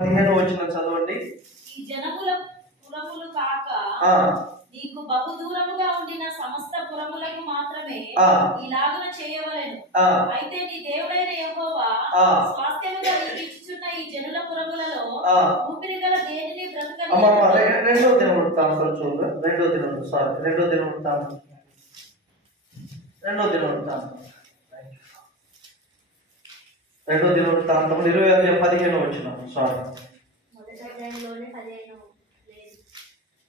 15 వచనం చదవండి. ఈ జనముల పురములు కాక నీకు బహు దూరముగా ఉండిన సమస్త పురములకు మాత్రమే ఇలాగున చేయవలెను. అయితే నీ దేవుడైన యెహోవా స్వాస్థ్యముగా నీకు ఇచ్చుచున్న ఈ జనుల పురములలో ఊపిరి గల దేనిని బ్రతకనియ్యడు. రెండో దినవృత్తాంతం చూడండి. రెండో దినవృత్తాంతం 20 వచనం.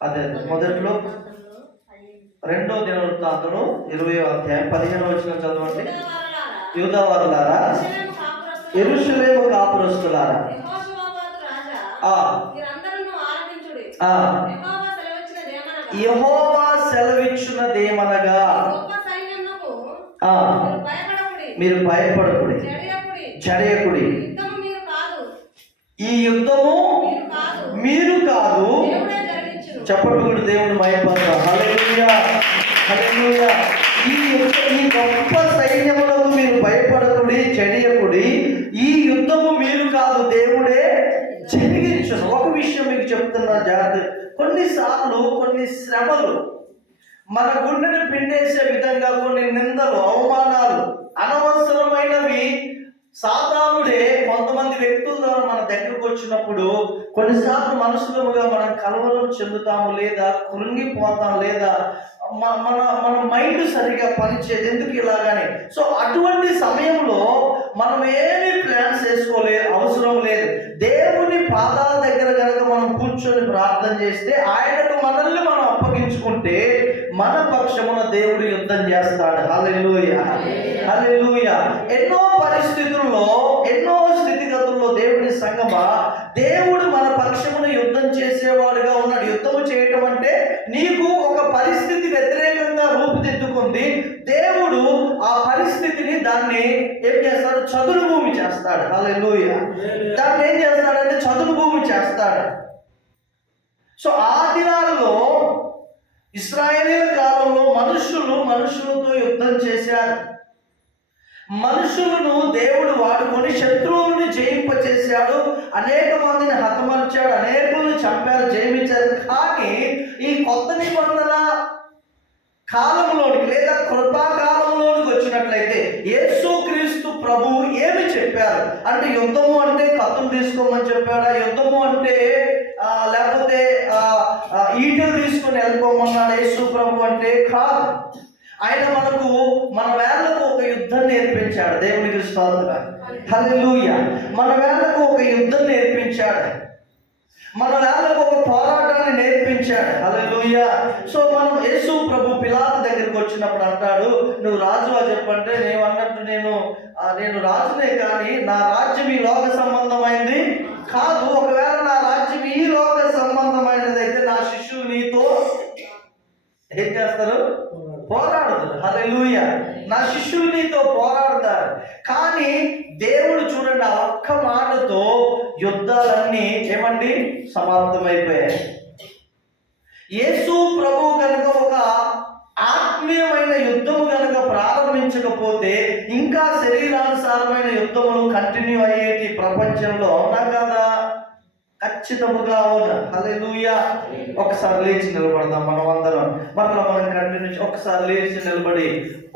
అదే మొదట్లో 2వ దినవృత్తాంతం 20 వచనం చదవండి. యూదావారులారా, యెరూషలేము కాపురస్తులారా, యెహోవా సెలవిచ్చున్నదేమనగా మీరు భయపడకుడి, జడియకుడి. ఈ యుద్ధము మీరు కాదు. చెప్పండి కూడా దేవుడు భయపడతారు. హల్లెలూయా, హల్లెలూయా. ఈ గొప్ప సైన్యములకు మీరు భయపడకుడి, చెడియకుడి. ఈ యుద్ధము మీరు కాదు, దేవుడే జరిగించును. ఒక విషయం మీకు చెప్తున్నా జాగ్రత్త. కొన్నిసార్లు కొన్ని శ్రమలు మన గుండెని పిండేసే విధంగా, కొన్ని నిందలు, అవమానాలు, అనవసరమైనవి సాతానుడే కొంతమంది వ్యక్తుల ద్వారా మన దగ్గరకు వచ్చినప్పుడు కొన్నిసార్లు మనసులుగా మనం కలవరం చెందుతాము, లేదా కృంగిపోతాం, లేదా మన మైండ్ సరిగా పనిచేయదు. ఎందుకు ఇలాగని? సో అటువంటి సమయంలో మనం ఏమీ ప్లాన్స్ వేసుకోలేదు, అవసరం లేదు. దేవుని పాదాల దగ్గర కనుక మనం కూర్చొని ప్రార్థన చేస్తే, ఆయనకు మనల్ని మనం అప్పగించుకుంటే మన పక్షమున దేవుడు యుద్ధం చేస్తాడు. హల్లెలూయా, హల్లెలూయా. ఎన్నో పరిస్థితుల్లో, ఎన్నో స్థితిగతుల్లో దేవుని సంగమా, దేవుడు మన పక్షమున యుద్ధం చేసేవాడుగా ఉన్నాడు. యుద్ధము చేయటం అంటే నీకు ఒక పరిస్థితి వ్యతిరేకంగా రూపుదిద్దుకుంది. దేవుడు ఆ పరిస్థితిని, దాన్ని ఏం చేస్తాడు? చదును భూమి చేస్తాడు. హల్లెలూయా. దాన్ని ఏం చేస్తాడంటే చదును భూమి చేస్తాడు. సో ఆ దినాలలో ఇశ్రాయేలీయుల కాలంలో మనుషులతో యుద్ధం చేశారు. మనుషులను దేవుడు వాడుకొని శత్రువులను జయింపచేశాడు. అనేక మందిని హతమర్చాడు, అనేకులను చంపారు, జయించారు. కానీ ఈ కొత్త నిబంధన కాలంలోనికి, లేదా కృపాకాలంలోనికి వచ్చినట్లయితే యేసుక్రీస్తు ప్రభువు ఏమి చెప్పారు అంటే, యుద్ధము అంటే కత్తులు తీసుకోమని చెప్పాడా? యుద్ధము అంటే లేకపోతే ఈటలు తీసుకుని వెళ్ళిపోమన్నాడు యేసు ప్రభు అంటే? కాదు. ఆయన మన వేళ్లకు ఒక యుద్ధం నేర్పించాడు. దేవునికి స్తోత్రం, హల్లెలూయా. మన వేళ్లకు ఒక యుద్ధం నేర్పించాడు, మన వేళ్లకు ఒక పోరాటాన్ని నేర్పించాడు. హల్లెలూయా. సో మనం యేసు ప్రభు పిలాతు దగ్గరికి వచ్చినప్పుడు అంటాడు, నువ్వు రాజువా చెప్పంటే, నేను రాజునే, కానీ నా రాజ్యం ఈ లోక సంబంధమైంది కాదు. ఒకవేళ నా రాజ్యం ఈ లోక సంబంధమైనది అయితే నా శిష్యులు నీతో ఏం చేస్తారు? పోరాడుతారు. హల్లెలూయా. నా శిష్యులు నీతో పోరాడతారు. కానీ దేవుడు చూడండి, ఆ ఒక్క మాటతో యుద్ధాలన్నీ ఏమండి సమాప్తమైపోయాయి. యేసు ప్రభు కనుక ఒక ఆత్మీయమైన యుద్ధము కనుక ప్రారంభించకపోతే ఇంకా శరీరానుసారమైన యుద్ధములు కంటిన్యూ అయ్యేటి ప్రపంచంలో. అవునా కదా? ఖచ్చితముగా అవునా? హల్లెలూయా. ఒకసారి లేచి నిలబడదాం మనం అందరం. మనం కంటిన్యూ ఒకసారి లేచి నిలబడి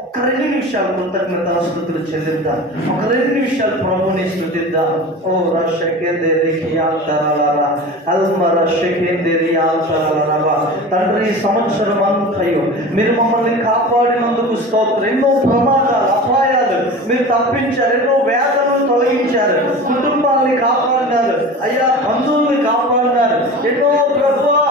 ఒక 2 నిమిషాలు కృతజ్ఞతాస్తుతులు చెల్లిద్దాం. ఒక 2 నిమిషాలు ప్రభుని స్తుతిద్దాం. ఓ రషకేందేరియాల్తరాలరా అల్మరషకేందేరియాల్తరాలరా. తండ్రి, ఈ సంవత్సరం అంతయు మీరు మమ్మల్ని కాపాడినందుకు స్తోత్రం. ఎన్నో ప్రమాదాలు, అపాయాలు మీరు తప్పించారు, ఎన్నో వేదనలు తొలగించారు, కుటుంబాన్ని కాపాడినారు అయ్యా, బంధువుల్ని కాపాడినారు. ఎన్నో ప్రభువా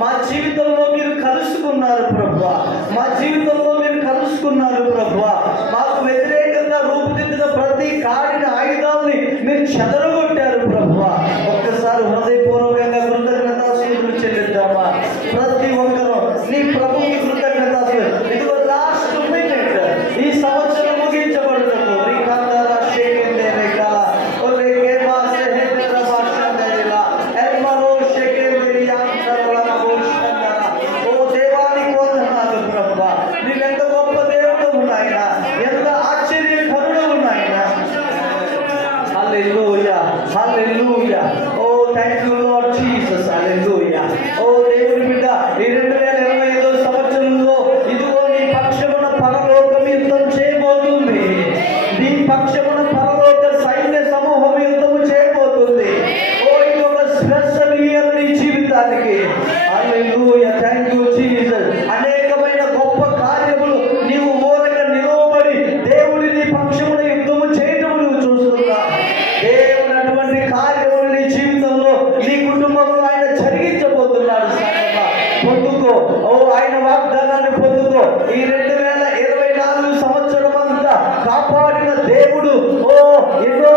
మా జీవితంలో మీరు కలుసుకున్నారు ప్రభువా, మా జీవితంలో మీరు కలుసుకున్నారు ప్రభువా. మాకు వ్యతిరేకంగా రూపుదిద్దిన ప్రతి కాడిన ఆయుధాలని మీరు చెదరగొట్టారు ప్రభువా. ఒక్కసారి హృదయపూర్వకంగా కృతజ్ఞతాస్తుతులు చెల్లిద్దామా? ప్రతి ఒక్కరూ నీ ప్రభుకి కృతజ్ఞతాస్తుతులు. ఇదిగో లాస్ట్ మినిట్ ఈ సంవత్సరం ముగించబడుతుంది. హల్లెలూయా. హల్లెలూయా. ఓ థ్యాంక్ యూ లార్డ్ జీసస్. హల్లెలూయా. ఓ దేవుని బిడ్డ, ఈ 2025 సంవత్సరంలో ఇదిగో నీ పక్షమున పరలోకం యుద్ధం చేయబోతుంది. నీ పక్షమున పరలోక సైన్య సమూహం యుద్ధము చేయబోతుంది. ఓ ఇది ఒక స్పెషల్ ఇయర్ నీ జీవితానికి. హల్లెలూయా. Thank you Jesus. అనేకమైన గొప్ప కార్యములు నీవు మూలక నిలవబడి దేవుడి నీ పక్షమున యుద్ధము చేయటం నువ్వు చూస్తున్నా. దేవుడు అటువంటి కార్యములు నీ జీవితంలో నీ కుటుంబంలో ఆయన జరిగించబోతున్నాడు. సంగమా పొందుకో. ఓ ఆయన వాగ్దానాన్ని పొందుకో. ఈ 2024 సంవత్సరం అంతా కాపాడిన దేవుడు, ఓ ఎన్నో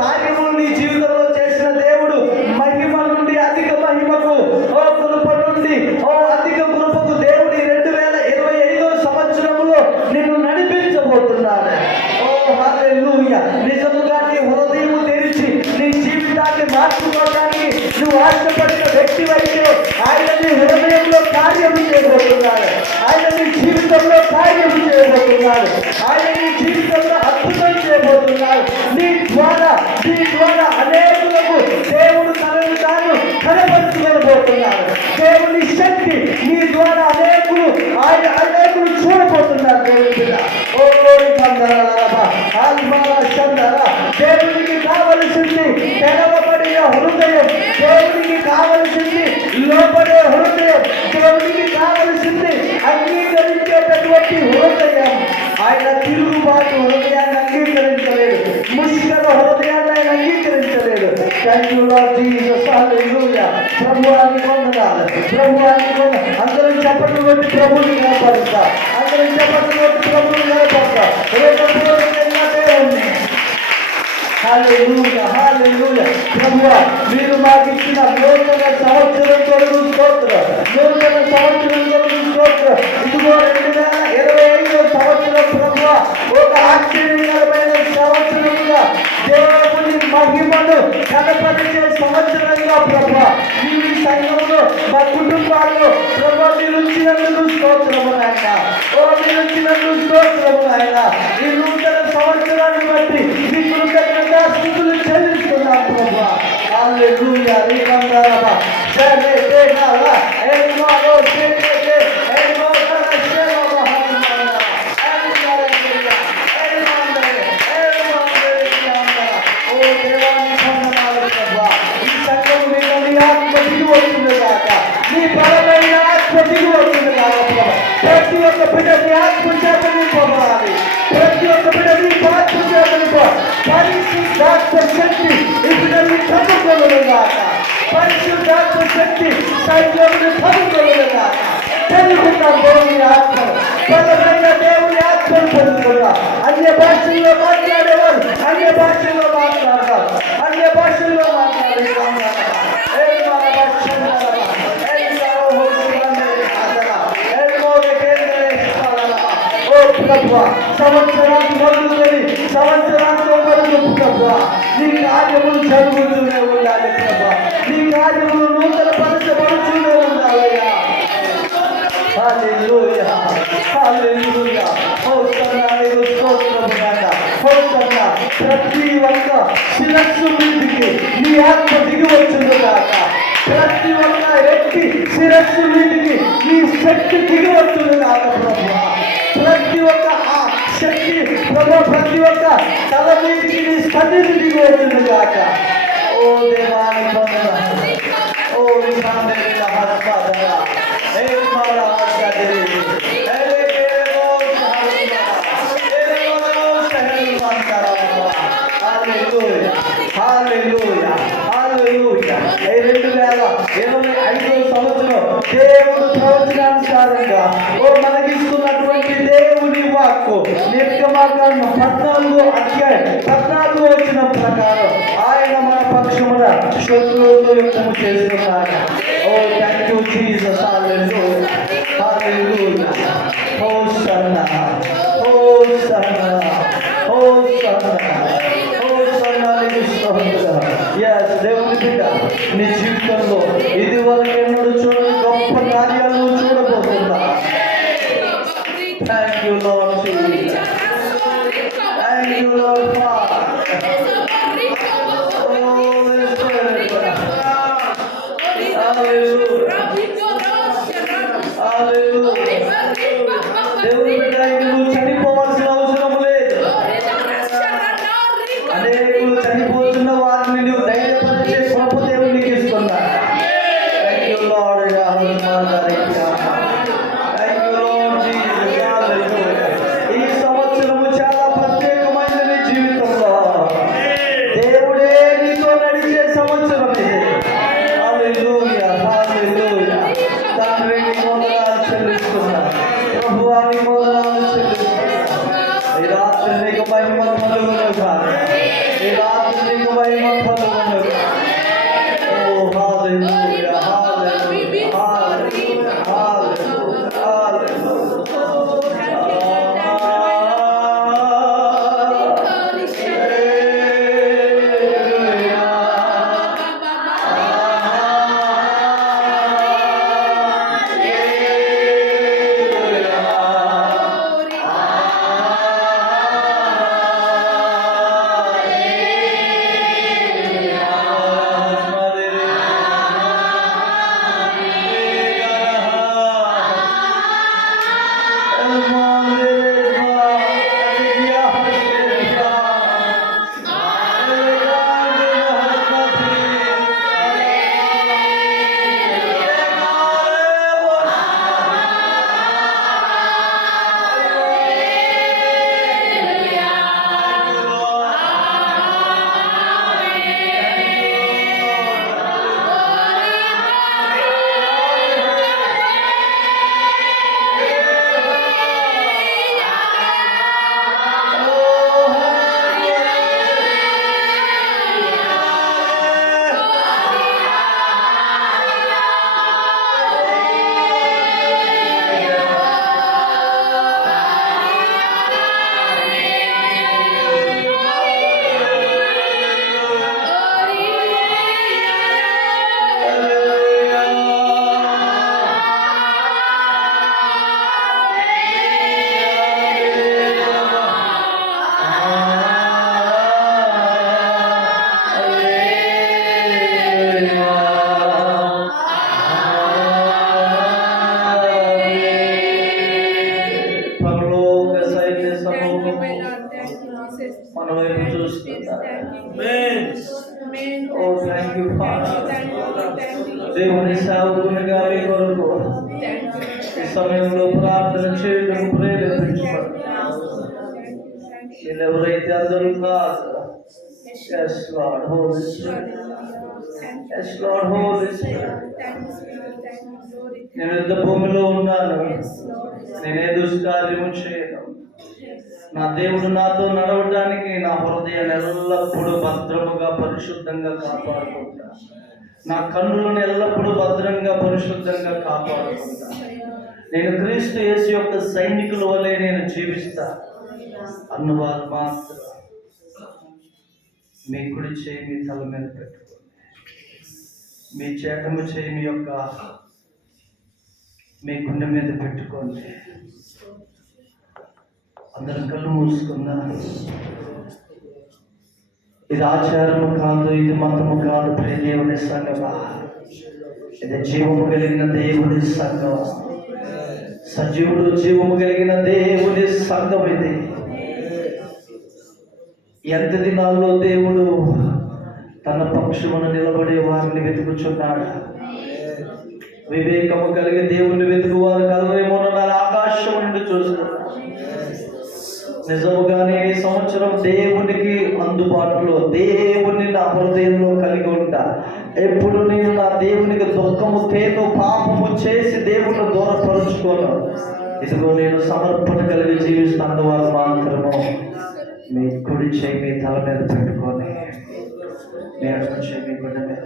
కార్యములు నీ జీవితంలో చేసిన దేవుడు, మహిమ నుండి అధిక మహిమకు, ఓ కృప నుండి ఓ అధిక కృపకు దేవుడు ఈ 2025 సంవత్సరంలో నిన్ను నడిపించబోతున్నాడు. ఓ హల్లెలూయా. నిజముగా నీ హృదయం తెరిచి నీ జీవితాన్ని మార్చుకోవడానికి నువ్వు ఆశపడిన వ్యక్తివైతే ఆయన నీ హృదయంలో కార్యం చేయబోతున్నాడు. ఆయన నీ జీవితంలో కార్యం చేయబోతున్నాడు. ఆయన నీ జీవితంలో అద్భుతం చేయబోతున్నాడు. నీ ద్వారా అనేకులకు దేవుడు తనను తాను కనపరుచుకోబోతున్నాడు. దేవుని శక్తి నీ ద్వారా అనేకులు చూడబోతున్నారు. దేవుని బిడ్డ, ఓ దేవునికి కావలసింది తెరవబడిన హృదయం, దేవునికి కావలసింది లోపడే హృదయం, దేవునికి కావలసింది అంగీకరించేటటువంటి హృదయం. ఆయన తిరుగుబాటు హృదయాన్ని అంగీకరించలేడు. ముష్కర హృదయాన్ని ఆయన అంగీకరించలేడు. Thank you Lord Jesus. Hallelujah. ప్రభువానికి వందనాలు. ప్రభువానికి వందనాలు. అందరం చప్పట్లు కొట్టి ప్రభువుని కనపరుస్తా. అందరం చప్పట్లు కొట్టి ప్రభువుని కనపరుస్తా. దేవుణ్ణి. హల్లెలూయా. హల్లెలూయా. ప్రభువా, మీరు మాకు ఇచ్చిన నూతన సంవత్సరం కొరకు స్తోత్రం. నూతన సంవత్సరం కొరకు స్తోత్రం. ఇదిగో 2025 సంవత్సరం ప్రభువా, ఒక ఆశ్చర్యకరమైన సంవత్సరంగా దేవుని మహిమను కనపరిచే సంవత్సరంగా ప్రభువా, ఈ సంఘంలో మా కుటుంబాల్లో ప్రభువా మీరు ఇచ్చినందుకు స్తోత్రము నాయన. ఓ మీరు ఇచ్చినందుకు స్తోత్రము నాయన. ఈ నూతన సంవత్సరాన్ని బట్టి మీ కృతజ్ఞతాస్తుతులు చెల్లిస్తున్నాం ప్రభువా. హల్లెలూయా. రీకందరబా జనే దేనాల ఎల్మాలో జేనే ఎల్మోన శేలబా హల్లెలూయా. ఓ దేవాని వందనాలు ప్రభువా. ఈ సంఘం మీద నీ ఆత్మ దిగి వస్తుంది కాక, నీ బలమైన ఆత్మ దిగి వస్తుంది కాక ప్రభువా. ప్రతి ఒక్క బిడ్డ నీ ఆత్మ చేత నింపబడాలి. ప్రతి ఒక్క బిడ్డ నీ ఆత్మ చేత నింపబడాలి. పరిశుద్ధాత్మ శక్తి ఈ బిడ్డల్ని కప్పుకోలేదు కాక. పరిశుద్ధాత్మ శక్తి సైన్యాన్ని కప్పుకోలేదు కాక. తెలుగున్న దేవుని ఆత్మ, బలమైన దేవుని ఆత్మను పొందుకున్నా. అన్య భాషల్లో మాట్లాడేవారు అన్య భాషల్లో మాట్లాడతారు. అన్య భాషల్లో మాట్లాడే సంవత్సరాన్ని మొదలుకొని సంవత్సరాంతో వరకు ప్రభువా నీ కార్యములు జరుగుతూనే ఉండాలి ప్రభువా. నీ కార్యములు నూతన పరచబడుతూనే ఉండాలయ్యా. హల్లెలూయా. హల్లెలూయా. హోసన్నా నీకు స్తోత్రము నాయన. హోసన్నా ప్రతి ఒక్క శిరస్సు మీదికి నీ ఆత్మ దిగి వచ్చును కాక. ప్రతి ఒక్క వ్యక్తి శిరస్సు మీదికి నీ శక్తి దిగి వచ్చును కాక ప్రభువా. ప్రతి ఒక్క ఆ శక్తి ప్రభు ప్రతి ఒక్క తల మీదికి నీ సన్నిధి దిగి వచ్చును కాక. ఓ దేవాని వందనాలు. ఓ విశాందేల హస్పదరా ఏ మారా హస్పదరి హల్లెలూయా. హల్లెలూయా. హల్లెలూయా. 2025 సంవత్సరం దేవుడు ప్రవచనానుసారంగా ఓ మనకిస్తున్నటువంటి దేవుని వాక్కు నిర్గమాకాండం 14 అధ్యాయం 14 వచనం ప్రకారం ఆయన మన పక్షమున శత్రువులతో యుద్ధము చేస్తున్నాడు. Oh thank you Jesus. Hallelujah. Hallelujah. Hosanna. Hosanna. Hosanna. Hosanna నీకు స్తోత్రం. yes దేవుని బిడ్డ నీ జీవితంలో ఇదివరకు ఎన్నడూ చూడని గొప్ప కార్యాలు చూడబోతున్నా. Thank you Lord Jesus. Thank you Lord Father. Holy Spirit. దేవుని సేవకునిగా మీ కొరకు ఈ సమయంలో ప్రార్థన చేయడం ప్రేరేపించబడి వీళ్ళు ఎవరైతే అందరూ కాదు. Yes, Lord, Holy Spirit. Yes, Lord, Holy Spirit. నేను యుద్ధ భూమిలో ఉన్నాను, నేనే దుష్కార్యము చేయను. నా దేవుడు నాతో నడవడానికి నా హృదయాన్ని ఎల్లప్పుడూ భద్రముగా పరిశుద్ధంగా కాపాడుకుంటా. నా కన్నులను ఎల్లప్పుడూ భద్రంగా పరిశుద్ధంగా కాపాడుకుంటా. నేను క్రీస్తు యేసు యొక్క సైనికుల వలె నేను జీవిస్తా అన్నవారు మాత్రం మీ కుడి చేయి మీ తల మీద పెట్టుకోండి, మీ చేతము చేయి మీ గుండె మీద పెట్టుకోండి. అందరం కళ్ళు మూసుకుందాం. ఇది ఆచారము కాదు, ఇది మతము కాదు, ప్రియ దేవుని సంఘమా. ఇది జీవము కలిగిన దేవుని సంఘం, సజీవుడు జీవము కలిగిన దేవుని సంఘం. ఇది ఎంత దినాల్లో దేవుడు తన పక్షమును నిలబడే వారిని వెతుకుచున్నాడు. వివేకము కలిగి దేవుణ్ణి వెతుకు వారు కలరేమో ఆకాశం నుండి చూస్తున్నాడు. నిజముగానే ఈ సంవత్సరం దేవునికి అందుబాటులో, దేవుని నా హృదయంలో కలిగి ఉంటా. ఎప్పుడు నేను నా దేవునికి దుఃఖము తేను పాపము చేసి దేవుని దూరపరుచుకోను. ఇదిగో నేను సమర్పణ కలిగి జీవిస్తున్న వారు మాత్రము మీ కుడి చేయి మీ తల మీద పెట్టుకొని నేను చేయి మీ గుండె మీద.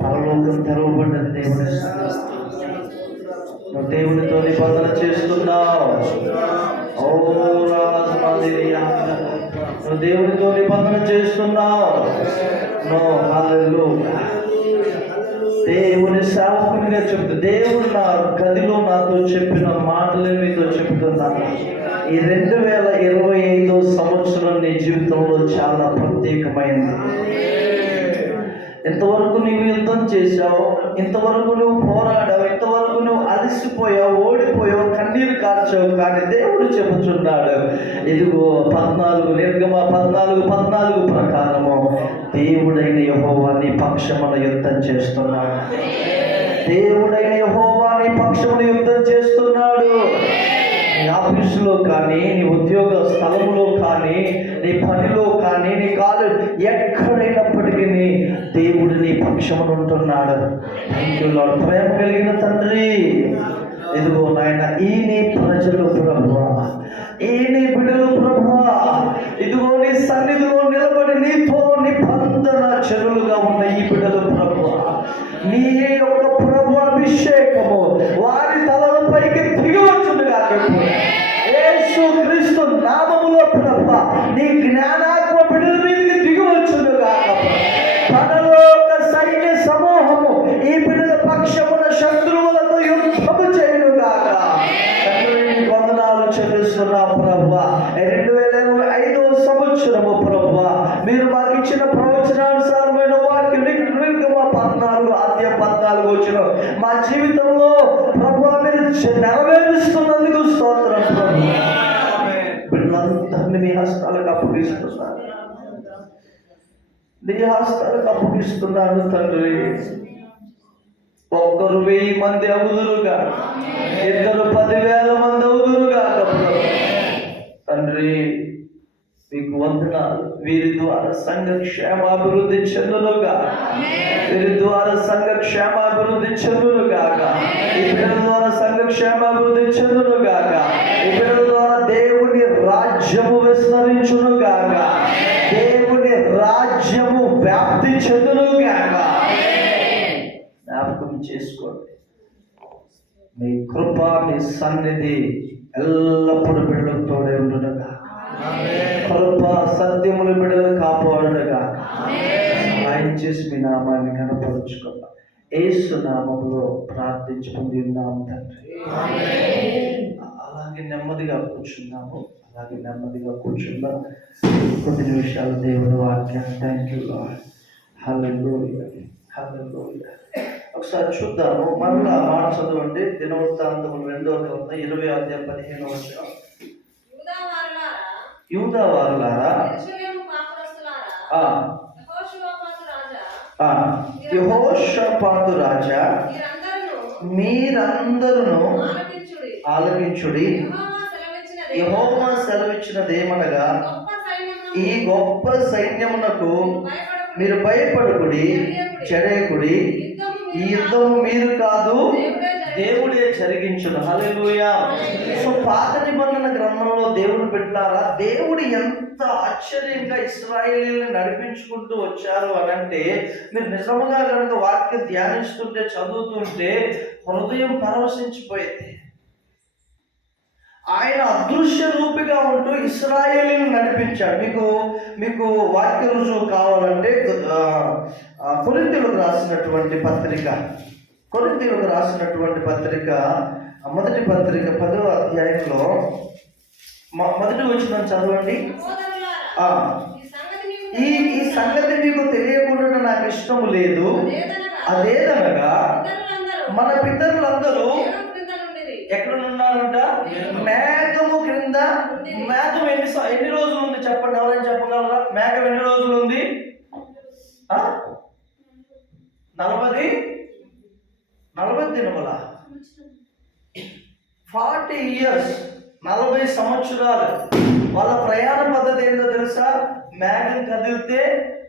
పరలోకం తెరవబడ్డది దేవుని సంగతి. నువ్వు దేవునితో నిబంధన చేస్తున్నావు. నువ్వు దేవునితో నిబంధన చేస్తున్నావు. దేవుని సేవకునిగా చెప్తూ దేవుడు నా గదిలో నాతో చెప్పిన మాటలే మీతో చెప్తున్నాను. ఈ 2025 సంవత్సరం నీ జీవితంలో చాలా ప్రత్యేకమైంది. ఇంతవరకు నువ్వు యుద్ధం చేశావు, ఇంతవరకు నువ్వు పోరాడావు, ఇంతవరకు నువ్వు అలసిపోయావు, ఓడిపోయావు, కన్నీరు కార్చావు. కానీ దేవుడు చెబుతున్నాడు, ఇదిగో 14 నిర్గమ 14 ప్రకారము దేవుడైన యెహోవా నీ పక్షమున యుద్ధం చేస్తున్నాడు. దేవుడైన యెహోవా నీ పక్షమున యుద్ధం చేస్తున్నాడు. నీ ఆఫీసులో కానీ, నీ ఉద్యోగ స్థలంలో కానీ, నీ పనిలో కానీ, నీ కాదు ఎక్కడైనప్పటికీ దేవుడు నీ పక్షమున ఉంటున్నాడు. Thank you lord. ప్రేమ కలిగిన తండ్రి, ఇదిగో నాయన ఈ నీ ప్రజలు ప్రభువా, ఈ నీ బిడ్డలు ప్రభువా, ఇదిగో నీ సన్నిధిలో నిలబడి నీతో నిబంధన చెరువులుగా ఉన్న ఈ బిడ్డలు ప్రభువా, నీ యొక్క ప్రభు అభిషేకము వారి తలల పైకి దిగి వచ్చునుగా. యేసు క్రీస్తు నామములో ప్రభువా నీ జ్ఞానాత్మ బిడ్డల మీదకి దిగి వచ్చునుగా. పరలోక సైన్య సమూహము ఈ బిడ్డల పక్షమున శత్రువులతో యుద్ధము చేయునుగాక. వందనాలు చెల్లిస్తున్నా ప్రభువా. 2025 సంవత్సరము ప్రభువా మీరు మాకు ఇచ్చిన ప్రవచనానుసారమైన వాటికి నిర్గమ 14 వచ్చిన మా జీవితంలో ప్రభువా మీరు నెరవేరుస్తున్నందుకు స్తోత్రం ప్రభువా. బిడ్డలందరినీ మీ హస్తాలకు అప్పగిస్తున్నారు, నీ హస్తాలకు అప్పగిస్తున్నాను తండ్రి. ఒక్కరు 1000 మంది అవుదురుగా, ఇద్దరు 10,000 మంది అవుదురుగా తండ్రి. మీకు వందనాలు. వీరి ద్వారా సంఘ క్షేమాభివృద్ధి చెందునుగా, వీరి ద్వారా సంఘ క్షేమాభివృద్ధి చెందునుగాక. ఈ బిడ్డల ద్వారా సంఘ క్షేమాభివృద్ధి చెందునుగాక. ఈ బిడ్డల ద్వారా దేవుని రాజ్యము విస్తరించునుగాక, దేవుని రాజ్యము వ్యాప్తి చెందునుగాక. జ్ఞాపకం చేసుకోండి, మీ కృప మీ సన్నిధి ఎల్లప్పుడూ బిడ్డలకు తోడే ఉండునుగా. కృప సత్యములు బిడ్డలు కాపాడునుగా. సహాయం చేసి మీ నామాన్ని కనపరుచుకుందాం. యేసు నామములో ప్రార్థించి పొంది ఉన్నాము తండ్రి. అలాగే నెమ్మదిగా కూర్చున్నాము, అలాగే నెమ్మదిగా కూర్చుందాం. కొన్ని నిమిషాలు దేవుని వాక్యం. Thank you Lord. Hallelujah, hallelujah. ఒకసారి చూద్దాము, మరలా మాట చదవండి. దినవృత్తాంతములు 2వ గ్రంథం 20వ అధ్యాయం 15వ వచనం. యూదా వారులారా, యెహోషాపాతు రాజా, మీరందరూ ఆలకించుడి. యెహోవా సెలవిచ్చినదేమనగా, ఈ గొప్ప సైన్యమునకు మీరు భయపడకుడి, చెడయకుడి. ఈ యుద్ధము మీరు కాదు, దేవుడే జరిగించును. హల్లెలూయా. సో పాత నిబంధన గ్రంథంలో దేవుడు పెట్టారా, దేవుడు ఎంత ఆశ్చర్యంగా ఇశ్రాయేలీయులను నడిపించుకుంటూ వచ్చారు అని అంటే, మీరు నిజంగా కనుక వాక్యం ధ్యానిస్తుంటే, చదువుతుంటే హృదయం పరవశించిపోయింది. ఆయన అదృశ్య రూపిగా ఉంటూ ఇశ్రాయేలీయులను నడిపించాడు. మీకు వాక్య రుజువు కావాలంటే కొరింథీయులకు రాసినటువంటి పత్రిక మొదటి పత్రిక 10వ అధ్యాయంలో మొదటి వచనం చదవండి. ఈ సంగతి మీకు తెలియకుండా నాకు ఇష్టము లేదు. అదేదనగా మన పితరులందరూ ఎక్కడున్నారంట? మేఘము క్రింద. మేఘం ఎన్ని రోజులు ఉంది చెప్పండి, ఎవరైనా చెప్పగలరా? మేఘం ఎన్ని రోజులు ఉంది? 40 దినముల 40 years, 40 సంవత్సరాలు. వాళ్ళ ప్రయాణ పద్ధతి ఏంటో తెలుసా? మేఘం కదిలితే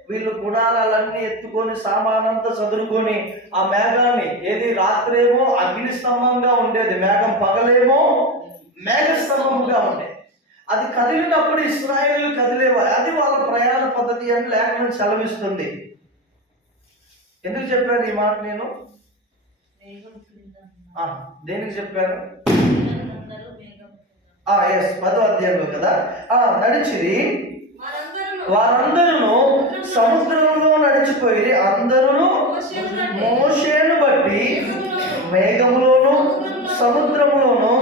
వీళ్ళు గుడారాలన్నీ ఎత్తుకొని సామానంతా చదువుకొని ఆ మేఘాన్ని, ఏది రాత్రేమో అగ్ని స్తంభంగా ఉండేది మేఘం, పగలేమో మేఘ స్తంభంగా ఉండేది. అది కదిలినప్పుడు ఇశ్రాయేలు కదిలేవారు. అది వాళ్ళ ప్రయాణ పద్ధతి అని లేఖనం సెలవిస్తుంది. ఎందుకు చెప్పాను ఈ మాట నేను? దేనికి చెప్పాను? 10వ అధ్యాయంలో కదా. నడిచిరి, వారందరూ సముద్రంలో నడిచిపోయి, అందరూ మోషేను బట్టి మేఘములోను సముద్రములోను.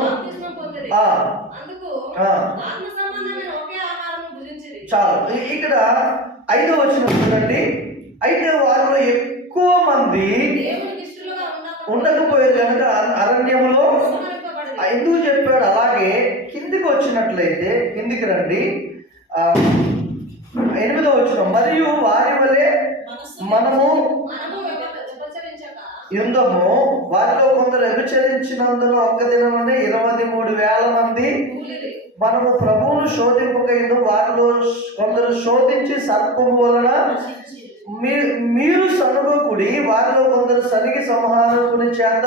చాలు. ఇక్కడ 5వ వచనం చూడండి. అయితే వారిలో ఎక్కువ మంది ఉండకపోయారు కనుక అరణ్యములో. ఎందుకు చెప్పాడు అలాగే? కిందికి వచ్చినట్లయితే, కిందికి రండి. 8వ వచనం, మరియు వారి వలె మనము యుద్ధము, వారిలో కొందరు వ్యభిచరించినందున ఒక్క దినమునే 23,000 మంది మనము ప్రభువును శోధింపకైందు. వారిలో కొందరు శోధించి సర్పము వలన మీరు సనుగకుడి, వారిలో కొందరు సరిగి సంహారకుని చేత.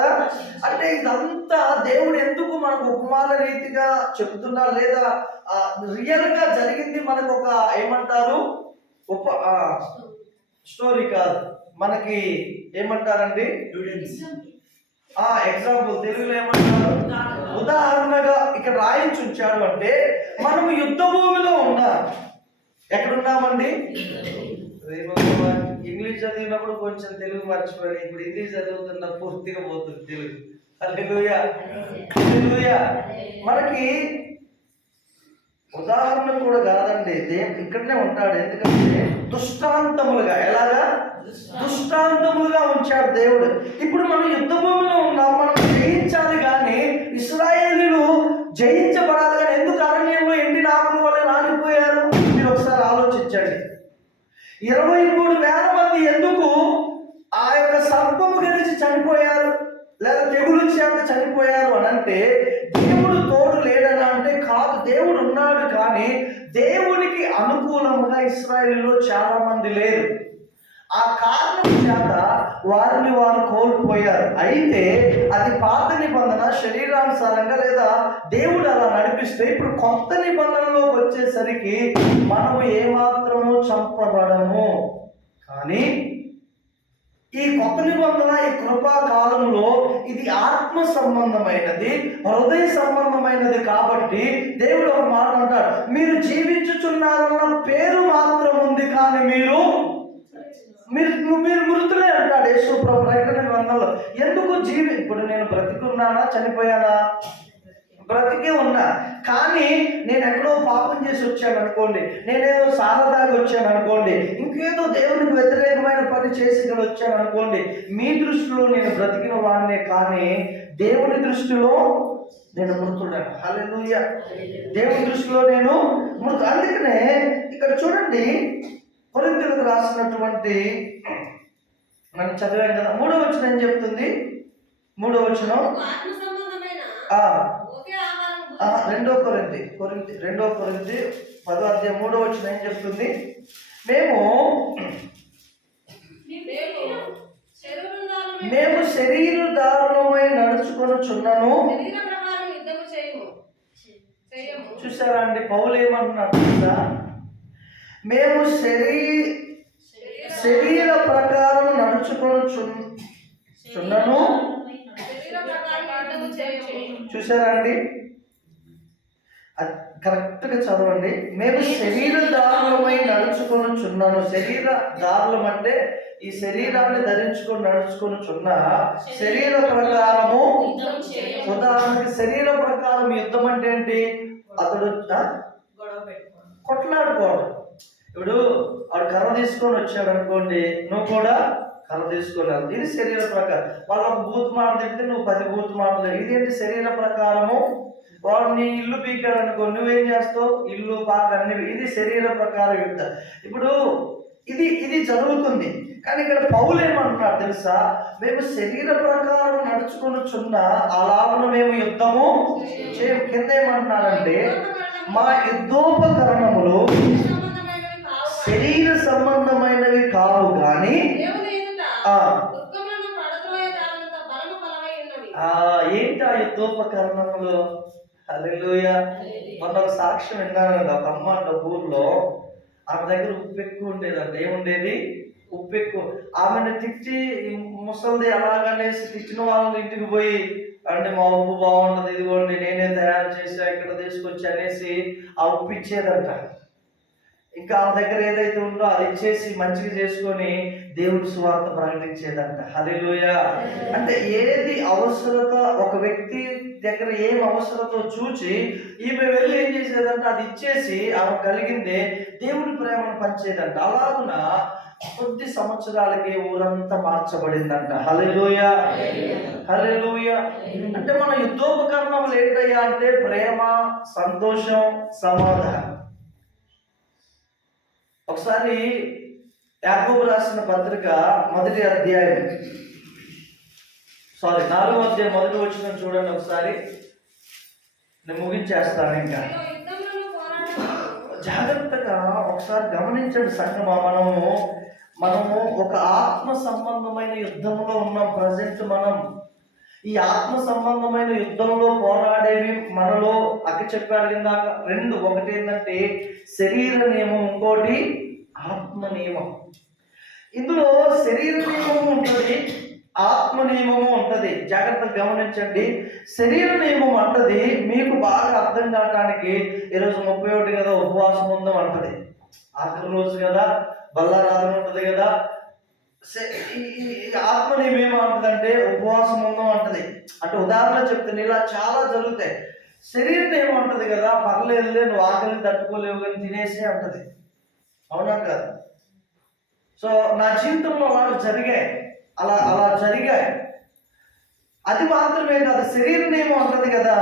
అంటే ఇదంతా దేవుడు ఎందుకు మనకు ఉపమాన రీతిగా చెబుతున్నారు, లేదా రియల్ గా జరిగింది మనకు ఒక ఏమంటారు స్టోరీ కాదు, మనకి ఏమంటారండి ఎగ్జాంపుల్, తెలుగులో ఏమంటారు, ఉదాహరణగా ఇక్కడ రాయించి ఉంచాడు. అంటే మనము యుద్ధ భూమిలో ఉన్నాం. ఎక్కడున్నామండి? ఇంగ్లీష్ చదివినప్పుడు కొంచెం తెలుగు మర్చిపోయాడు, ఇప్పుడు ఇంగ్లీష్ చదువుతున్న పూర్తిగా పోతుంది తెలుగు. హల్లెలూయా, హల్లెలూయా. మనకి ఉదాహరణ కూడా కాదండి, దేవుడు ఇక్కడనే ఉంటాడు. ఎందుకంటే దృష్టాంతములుగా, ఎలాగా? దృష్టాంతములుగా ఉంచాడు దేవుడు. ఇప్పుడు మనం యుద్ధ భూమిలో ఉన్నాం, మనం జయించాలి. కానీ ఇశ్రాయేలీయులు జయించబడాలి, కానీ ఎందుకు అరణ్యంలో ఎండిన ఆకుల వల్ల రాలిపోయారు? మీరు ఒకసారి ఆలోచించండి. 23,000 మంది ఎందుకు ఆ యొక్క సర్పము గెలిచి చనిపోయారు, లేదా తెగులు చేత చనిపోయారు అని అంటే, దేవుడు తోడు లేడని అంటే కాదు, దేవుడు ఉన్నాడు. కానీ దేవునికి అనుకూలంగా ఇశ్రాయేలులో చాలా మంది లేరు. ఆ కారణం చేత వారిని వారు కోల్పోయారు. అయితే అది పాత నిబంధన శరీరానుసారంగా, లేదా దేవుడు అలా నడిపిస్తే. ఇప్పుడు కొత్త నిబంధనలోకి వచ్చేసరికి మనము ఏమాత్రము చంపబడము. కానీ ఈ కొత్త నిబంధన, ఈ కృపా కాలంలో ఇది ఆత్మ సంబంధమైనది, హృదయ సంబంధమైనది. కాబట్టి దేవుడు ఒక మాట అంటాడు, మీరు జీవించుచున్నారన్న పేరు మాత్రం ఉంది, కానీ మీరు మృతులే అంటాడు యేసు ప్రభు ప్రకటన గ్రంథంలో. ఎందుకు ఇప్పుడు నేను బ్రతికున్నానా, చనిపోయానా? బ్రతికే ఉన్నా. కానీ నేను ఎక్కడో పాపం చేసి వచ్చాను అనుకోండి, నేనేదో సారదాగి వచ్చాను అనుకోండి, ఇంకేదో దేవునికి వ్యతిరేకమైన పని చేసి ఇక్కడ వచ్చాను అనుకోండి, మీ దృష్టిలో నేను బ్రతికిన వాడినే, కానీ దేవుని దృష్టిలో నేను మృతుడను. హల్లెలూయా. దేవుని దృష్టిలో నేను మృతు. అందుకనే ఇక్కడ చూడండి, కొరింథీయులకు రాసినటువంటి మనం చదివాం కదా. 3వ వచనం ఏం చెప్తుంది? 3వ వచనం ఆత్మ సంబంధమైన ఆ ఒకే ఆహారం 2 కొరింథీ 10వ అధ్యాయం 3వ వచనం ఏం చెప్తుంది? మేము శరీరధారులమై నడుచుకొనుచున్నను. శరీర ప్రకారం యుద్ధము చేయము. చూసారా అండి, పౌలు ఏమంటున్నాడు తెలుసా? మేము శరీర ప్రకారం నడుచుకొనుచున్నను. చూసారా అండి, కరెక్ట్గా చదవండి. మేము శరీరధారులమై నడుచుకొనుచున్నాను. శరీరధారులం అంటే ఈ శరీరాన్ని ధరించుకొని నడుచుకొనుచున్న శరీర ప్రకారము. ఉదాహరణకి శరీర ప్రకారం యుద్ధం అంటే ఏంటి? అతడు కొట్లాడుకోవడం. ఇప్పుడు వాడు కర్ర తీసుకొని వచ్చాడు అనుకోండి, నువ్వు కూడా కర్ర తీసుకోలేదు. ఇది శరీర ప్రకారం. వాళ్ళు ఒక బూత్ మాట తింటే నువ్వు 10 బూత్ మాటలు. ఇదేంటి? శరీర ప్రకారము. వాడు నీ ఇల్లు పీకాడు అనుకో, నువ్వేం చేస్తావు? ఇల్లు పాక అన్ని. ఇది శరీర ప్రకారం యుద్ధం. ఇప్పుడు ఇది జరుగుతుంది. కానీ ఇక్కడ పౌలు ఏమంటున్నాడు తెలుసా? మేము శరీర ప్రకారం నడుచుకొనుచున్న అలాగను మేము యుద్ధము చేయం. కింద ఏమంటున్నాడంటే మా యుద్ధోపకరణములు శరీర సంబంధమైనవి కావు కానీ ఏంటి ఆ యుద్ధోపకరణములు? హల్లెలూయా. మొన్న ఒక సాక్ష్యం విన్నానండి. ఒక అమ్మ అంట ఊర్లో, ఆమె దగ్గర ఉప్పు ఎక్కువ ఉండేదంట. ఏముండేది? ఉప్పు ఎక్కువ. ఆమెను తిట్టి ముసలిది అలాగనేసి తిట్టిన వాళ్ళ ఇంటికి పోయి, అంటే మా ఉప్పు బాగుండదు, ఇదిగోండి నేనే తయారు చేసా ఇక్కడ తీసుకొచ్చి అనేసి ఆ ఉప్పు ఇచ్చేదంట. ఇంకా ఆమె దగ్గర ఏదైతే ఉందో అది ఇచ్చేసి మంచిగా చేసుకొని దేవుడి సువార్త ప్రకటించేదంట. హల్లెలూయా. అంటే ఏది అవసరత, ఒక వ్యక్తి దగ్గర ఏం అవసరతో చూచి ఈమె వెళ్ళి ఏం చేసేదంట, అది ఇచ్చేసి ఆమె కలిగిందే దేవుడి ప్రేమను పంచేదంట. అలాగున కొద్ది సంవత్సరాలకి ఊరంతా మార్చబడిందంట. హల్లెలూయా, హల్లెలూయా. అంటే మన యుద్ధోపకరణములు ఏంటయ్యా అంటే ప్రేమ, సంతోషం, సమాధానం. ఒకసారి యాకోబు రాసిన పత్రిక 4వ అధ్యాయం 1వ వచనం చూడండి ఒకసారి. నేను ముగించేస్తాను. ఇంకా జాగ్రత్తగా ఒకసారి గమనించండి సంగమా. మనము ఒక ఆత్మ సంబంధమైన యుద్ధంలో ఉన్నాం. ప్రజెంట్ మనం ఈ ఆత్మ సంబంధమైన యుద్ధంలో పోరాడేవి మనలో అక్క చెప్పారు ఇందాక 2. ఒకటి ఏంటంటే శరీర నియమం, ఇంకోటి ఆత్మ నియమం. ఇందులో శరీర నియమము ఉంటుంది, ఆత్మ నియమము ఉంటుంది. జాగ్రత్తగా గమనించండి. శరీర నియమం అంటది మీకు బాగా అర్థం కావటానికి, ఈరోజు 31 కదా ఉపవాసం ఉందాం అంటది, ఆఖరి రోజు కదా బల్లారాధన ఉంటుంది కదా. ఆత్మ నియమం ఏమంటదంటే ఉపవాసం ఉందాం అంటది. అంటే ఉదాహరణ చెప్తాను, ఇలా చాలా జరుగుతాయి. శరీరం ఏమంటది కదా, పర్లేదులే నువ్వు ఆకలిని తట్టుకోలేవు కానీ తినేసే అంటది. అవునా కాదు? సో నా జీవితంలో అలా జరిగాయి. అది మాత్రమే కాదు, శరీరం ఏమో అంటది కదా,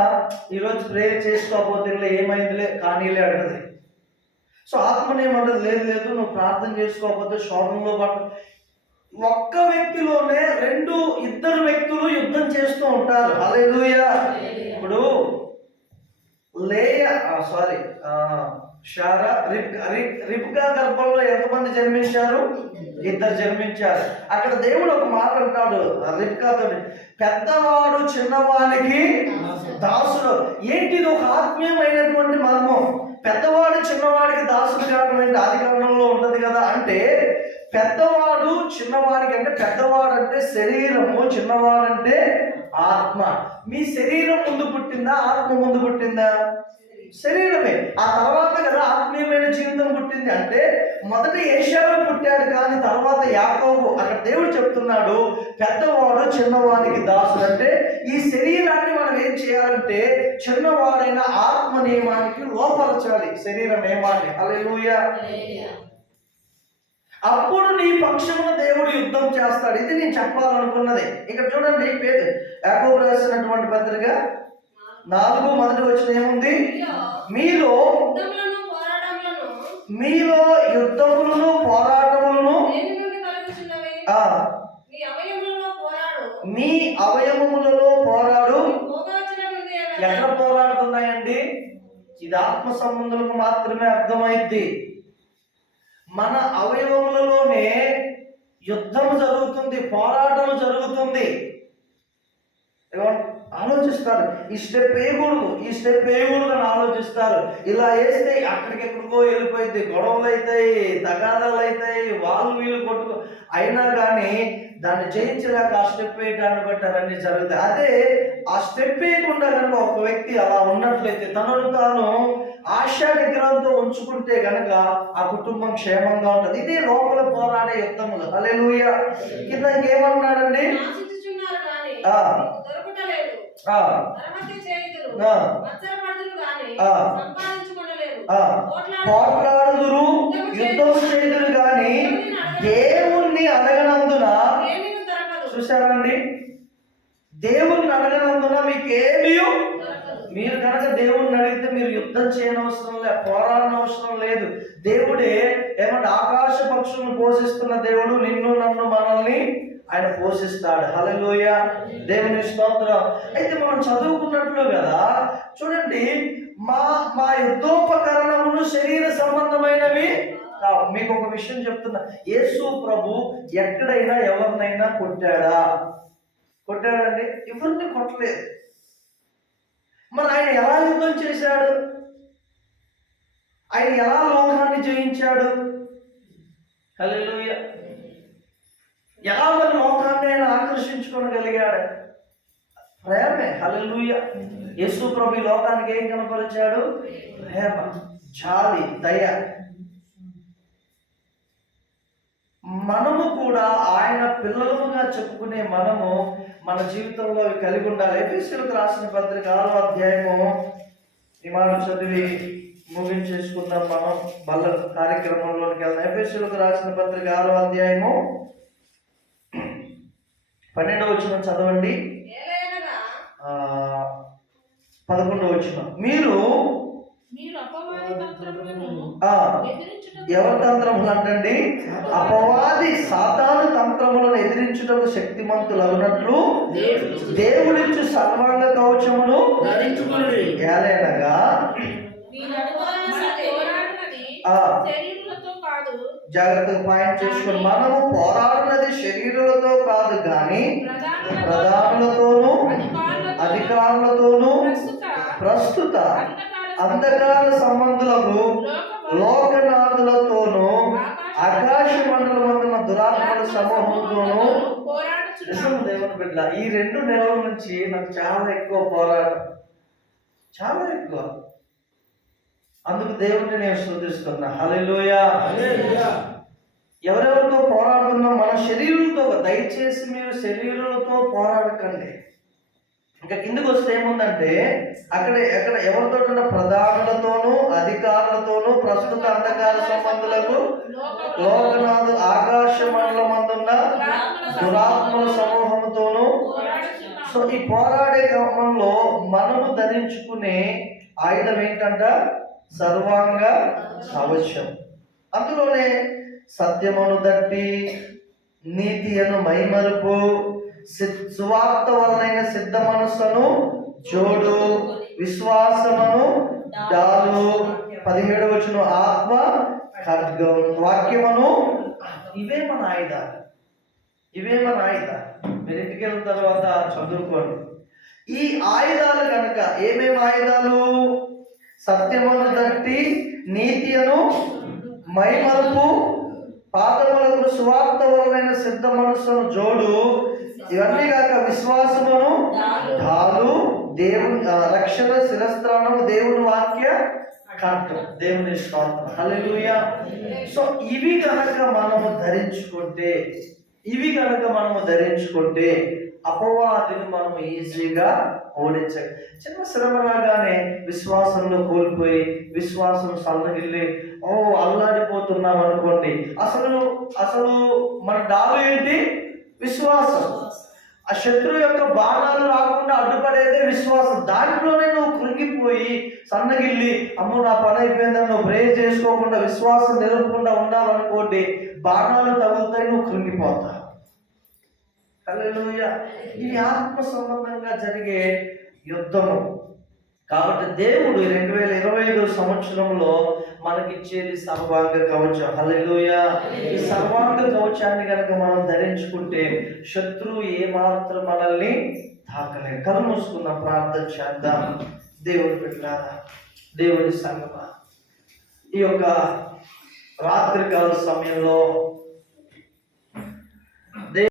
ఈరోజు ప్రేయర్ చేసుకోకపోతే ఏమైందిలే కానీలే అంటది. సో ఆత్మనేమంటది, లేదు నువ్వు ప్రార్థన చేసుకోకపోతే శోధనలో పట్టు. ఒక్క వ్యక్తిలోనే 2 వ్యక్తులు యుద్ధం చేస్తూ ఉంటారు. హల్లెలూయా. ఇప్పుడు రిబ్కా గర్భంలో ఎంతమంది జన్మించారు? 2 జన్మించారు. అక్కడ దేవుడు ఒక మాట అంటాడు రిబ్కాతో, పెద్దవాడు చిన్నవానికి దాసుడు. ఏంటిది? ఒక ఆత్మీయమైనటువంటి మర్మం. పెద్దవాడు చిన్నవాడికి దాసుడు కారణం ఆదికాండంలో ఉంటది కదా. అంటే పెద్దవాడు చిన్నవాడికి, అంటే పెద్దవాడు అంటే శరీరము, చిన్నవాడంటే ఆత్మ. మీ శరీరం ముందు పుట్టిందా, ఆత్మ ముందు పుట్టిందా? శరీరమే. ఆ తర్వాత కదా ఆత్మీయమైన జీవితం పుట్టింది. అంటే మొదట ఏశావు పుట్టాడు, కానీ తర్వాత యాకోబు. అక్కడ దేవుడు చెప్తున్నాడు పెద్దవాడు చిన్నవాడికి దాసుడు. అంటే ఈ శరీరాన్ని మనం ఏం చేయాలంటే చిన్నవాడైన ఆత్మ నియమానికి లోపరచాలి, శరీర నియమాన్ని. హల్లెలూయా. అప్పుడు నీ పక్షమున దేవుడు యుద్ధం చేస్తాడు. ఇది నేను చెప్పాలనుకున్నది. ఇక్కడ చూడండి, యాకోబు రాసినటువంటి పత్రిక 4 మొదటి వచనం ఏముంది? మీలో యుద్ధములను పోరాటములను మీ అవయవములలో పోరాడు. పోగొచ్చినటువంటి ఎక్కడ పోరాడుతున్నాయండి? ఇది ఆత్మ సంబంధులకు మాత్రమే అర్థమైంది. మన అవయవములలోనే యుద్ధం జరుగుతుంది, పోరాటం జరుగుతుంది. ఆలోచిస్తారు, ఈ స్టెప్ వేయకూడదు, ఈ స్టెప్ వేయకూడదు అని ఆలోచిస్తారు. ఇలా వేస్తే అక్కడికి ఎక్కడికో వెళ్ళిపోయింది, గొడవలు అవుతాయి, తగాదాలు అవుతాయి, వాళ్ళు వీళ్ళు కొట్టుకో. అయినా కానీ దాన్ని జయించలేక ఆ స్టెప్ వేయడాన్ని బట్టి అవన్నీ జరుగుతాయి. అదే ఆ స్టెప్ వేయకుండా కనుక ఒక వ్యక్తి అలా ఉన్నట్లయితే, తనను తాను ఆశా నిగ్రహంతో ఉంచుకుంటే గనక ఆ కుటుంబం క్షేమంగా ఉంటుంది. ఇదే లోపల పోరాడే యుద్ధములు. హల్లెలూయా. కింద ఇంకేమన్నాడండి? ఆశించుచున్నారు కానీ ఆ. దొరకటలేదు. ఆ. ధర్మహత్య చేయుదురు. ఆ. మత్సరపడుదురు కానీ ఆ. సంపాదించుకొనలేరు. పోట్లాడుదురు, యుద్ధము చేయుదురు కానీ దేవుణ్ణి అడగనందున. ఏమీనూ దొరకదు. చూసారండి, దేవుణ్ణి అడగనందున మీకేమీ. మీరు కనుక దేవుణ్ణి అడిగితే మీరు యుద్ధం చేయనవసరం లేదు, పోరాడనవసరం లేదు. దేవుడే ఏమంటే ఆకాశ పక్షులను పోషిస్తున్న దేవుడు నిన్ను నన్ను మనల్ని ఆయన పోషిస్తాడు. హల్లెలూయా, దేవుని స్తోత్రం. అయితే మనం చదువుకున్నట్లు కదా, చూడండి, మా మా యుద్ధోపకరణములు శరీర సంబంధమైనవి కావు. మీకు ఒక విషయం చెప్తున్నా, యేసు ప్రభు ఎక్కడైనా ఎవరినైనా కొట్టాడా? కొట్టాడండి? ఎవరిని కొట్టలేదు. మరి ఆయన ఎలా యుద్ధం చేశాడు? ఆయన ఎలా లోకాన్ని జయించాడు? హల్లెలూయా. ఎలా మరి లోకాన్ని ఆయన ఆకర్షించుకోగలిగాడు? ప్రేమే. హల్లెలూయా. యేసు ప్రభు ఈ లోకానికి ఏం కనపరిచాడు? ప్రేమ, జాలి, దయ. మనము కూడా ఆయన పిల్లలుగా చెప్పుకునే మనము మన జీవితంలో కలిగి ఉండాలి. ఎఫెసీయులకు రాసిన పత్రిక 6వ అధ్యాయము ఈ మనం చదివి ముగించేసుకుందాం. మనం బల్ల కార్యక్రమంలోకి వెళ్దాం. ఎఫెసీయులకు రాసిన పత్రిక 6వ అధ్యాయము 12వ వచనం చదవండి. 11వ వచనం. మీరు ఎవరి తంత్రములు అంటండి? అపవాది సాతాను తంత్రములను ఎదిరించుటకు శక్తిమంతులు అన్నట్లు దేవుడిచ్చు సర్వాంగ కవచమును ఏలైనగా జాగ్రత్తగా పాయింట్ చేసుకుని, మనము పోరాడున్నది శరీరులతో కాదు కానీ ప్రధానులతోనూ అధికారులతోనూ ప్రస్తుత అంధకార సంబంధులకు లోకనాథులతోనూ ఆకాశ మండలమందున దురాత్మల సమూహంతోనూ. దేవుని బిడ్డ, ఈ 2 నెలల నుంచి నాకు చాలా ఎక్కువ పోరాటం, చాలా ఎక్కువ. అందుకు దేవుడిని నేను స్తుతిస్తున్నా. హల్లెలూయా. ఎవరెవరితో పోరాడుతున్నాం? మన శరీరులతో. దయచేసి మీరు శరీరులతో పోరాడకండి. ఇంకా కిందకు వస్తే ఏముందంటే, ఎక్కడ ఎవరితో? ప్రధానులతోనూ అధికారులతోనూ ప్రస్తుత అంధకార సంబంధులకు లోకనాథు ఆకాశ మండలమందున్న దురాత్మల సమూహంతోనూ. సో ఈ పోరాడే క్రమంలో మనము ధరించుకునే ఆయుధం ఏంటంట? సర్వాంగ కవచం. అందులోనే సత్యమును దట్టి, నీతి అను మైమరుపు, సువార్త వలనైన సిద్ధ మనస్సును జోడు, విశ్వాసమును డాలు. 17వ వచనం. ఆత్మ ఖడ్గం, వాక్యమును. ఇవే మన ఆయుధాలు, ఇవే మన ఆయుధాలు. మీరు ఇంటికి వెళ్ళిన తర్వాత చదువుకోండి. ఈ ఆయుధాలు కనుక ఏమేమి ఆయుధాలు? సత్యమును దట్టి, నీతి అను మైమరుపు, పాదములకు సువార్త వలనైన సిద్ధ మనస్సును జోడు, ఇవన్నీ కాక విశ్వాసమును ఢాలు, దేవుని రక్షణ శిరస్త్రాణము, దేవుని వాక్య కంఠం. దేవుని స్తోత్రం. హల్లెలూయా. సో ఇవి కనుక మనము ధరించుకుంటే అపవాదిని మనము ఈజీగా ఓడించాలి. చిన్న శ్రమ రాగానే విశ్వాసంలో కోల్పోయి విశ్వాసం సల్లగిల్లి అల్లాడిపోతున్నాం అనుకోండి. అసలు మన డాలు ఏంటి? విశ్వాసం. ఆ శత్రువు యొక్క బాణాలు రాకుండా అడ్డుపడేదే విశ్వాసం. దాంట్లోనే నువ్వు కృంగిపోయి సన్నగిల్లి, అమ్మో నా పని అయిపోయిందని నువ్వు ప్రేర్ చేసుకోకుండా విశ్వాసం నిలపకుండా ఉండాలనుకోండి, బాణాలు తగులుతాయి, నువ్వు కృంగిపోతావు. హల్లెలూయా. ఇది ఆత్మ సంబంధంగా జరిగే యుద్ధము. కాబట్టి దేవుడు 2025 సంవత్సరంలో మనకిచ్చేది సర్వాంగ కవచం. హల్లెలూయా. ఈ సర్వాంగ కవచాన్ని కనుక మనం ధరించుకుంటే శత్రువు ఏమాత్రం మనల్ని తాకలేదు. కళ్ళు మూసుకున్న ప్రార్థన చేద్దాం. దేవుని బిడ్డలారా, దేవుని సంగమా, ఈ యొక్క రాత్రికాల సమయంలో